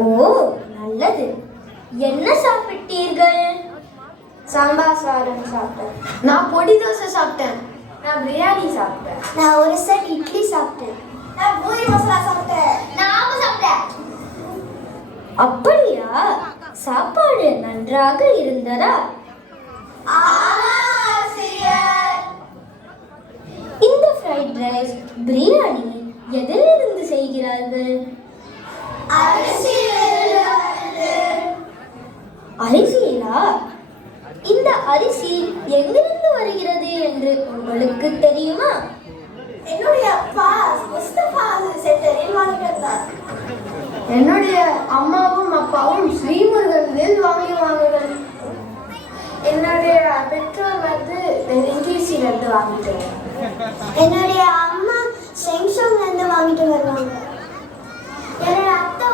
ஓ, நல்லது. என்ன சாப்பிட்டீர்கள்? சாம்பார் சாதம் சாப்பிட்டேன். நான் பொடி தோசை சாப்பிட்டேன். நான் பிரியாணி சாப்பிட்டேன். நான் ஒரு செட் இட்லி சாப்பிட்டேன். நான் பூரி மசாலா சாப்பிட்டேன். நான் ஆப்ப சாப்பிட்டேன். அப்படியா? சாப்பாடு நன்றாக இருந்ததா? இந்த ஃப்ரைட் ரைஸ், பிரியாணி எதிலிருந்து செய்கிறார்கள்? அரிசியிலா? இந்த அரிசி எங்கிருந்து வருகிறது என்று உங்களுக்கு தெரியுமா? என்னுடைய அப்பா முஸ்தபா சென்டரில் வாங்கிட்டு வந்தார். என்னுடைய அம்மாவும் அப்பாவும் ஸ்ரீமுருகனில் வாங்குவார்கள். என்னுடைய பெற்றோர் நெருங்கீசிலிருந்து வாங்கிட்டு வந்தார். என்னுடைய அம்மா செங்ஷோங்ல இருந்து வாங்கிட்டு வருவாங்க. என்னோட அத்தை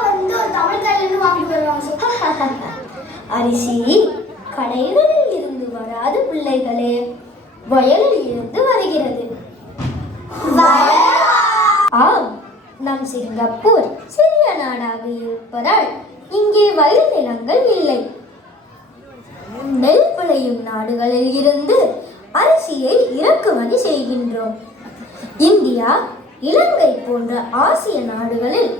தமிழ்காயில இருந்து வாங்கிட்டு வருவாங்க. அரிசி கடைகளில் இருந்து வராது பிள்ளைகளே, வயலில் இருந்து வருகிறது. ஆம், நம் சிங்கப்பூர் சிறிய நாடாக இருப்பதால் இங்கே வயல் நிலங்கள் இல்லை. நெல் விளையும் நாடுகளில் இருந்து அரிசியை இறக்குமதி செய்கின்றோம். இந்தியா, இலங்கை போன்ற ஆசிய நாடுகளில்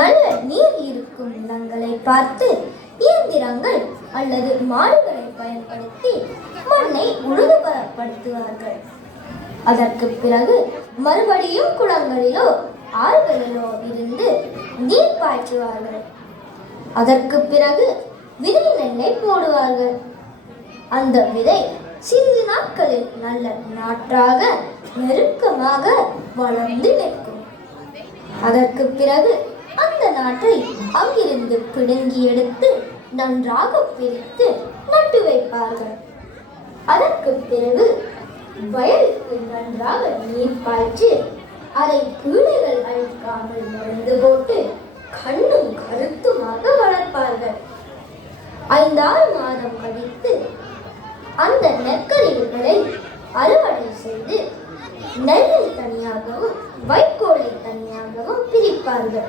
நல்ல நீர் இருக்கும் நிலங்களை பார்த்து இயந்திரங்கள் அல்லது மாடுகளை பயன்படுத்தி மண்ணை உழுதுபடுத்துவார்கள். அதற்கு பிறகு மறுபடியும் குளங்களிலோ ஆறுகளிலோ இருந்து நீர் பாய்ச்சுவார்கள். அதற்கு பிறகு விதை நெல்லை போடுவார்கள். அந்த விதை சிறிது நாட்களில் நல்ல நாற்றாக நெருக்கமாக வளர்ந்து நிற்கும். அதற்கு பிறகு அந்த நாற்றை அங்கிருந்து பிடுங்கி எடுத்து நன்றாக பிரித்து நட்டு வைப்பார்கள். அதற்கு பிறகு வயலுக்கு நன்றாக நீர் பாய்ச்சி அதை பிள்ளைகள் அழிக்காமல் மருந்து போட்டு கண்ணும் கருத்துமாக வளர்ப்பார்கள். 5-6 மாதம் கழித்து அந்த நெற்கதிர்களை அறுவடை செய்து நெல்லை தனியாகவும் வைக்கோலை தனியாகவும் பிரிப்பார்கள்.